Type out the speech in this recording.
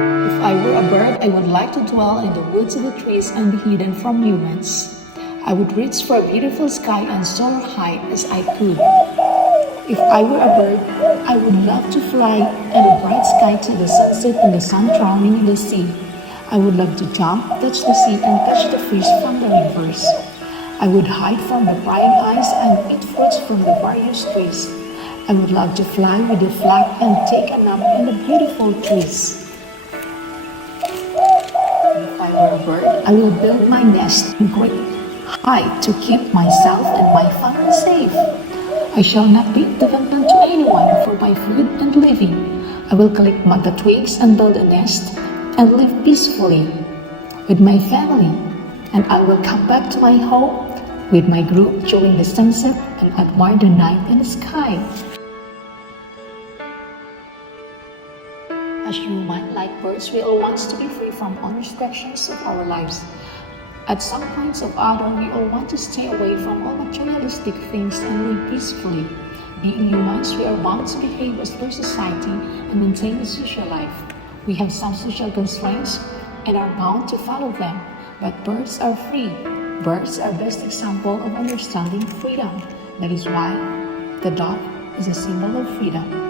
If I were a bird, I would like to dwell in the woods of the trees and be hidden from humans. I would reach for a beautiful sky and soar high as I could. If I were a bird, I would love to fly in a bright sky to the sunset and the sun drowning in the sea. I would love to jump, touch the sea, and catch the fish from the rivers. I would hide from the prying eyes and eat fruits from the various trees. I would love to fly with the flag and take a nap in the beautiful trees. If I were a bird, I will build my nest in great height to keep myself and my family safe. I shall not be dependent to anyone for my food and living. I will collect the twigs and build a nest and live peacefully with my family. And I will come back to my home with my group during the sunset and admire the night and the sky. As humans, like birds, we all want to be free from all restrictions of our lives. At some points of other, we all want to stay away from all materialistic things and live peacefully. Being humans, we are bound to behave as per society and maintain a social life. We have some social constraints and are bound to follow them, but birds are free. Birds are best example of understanding freedom. That is why the dove is a symbol of freedom.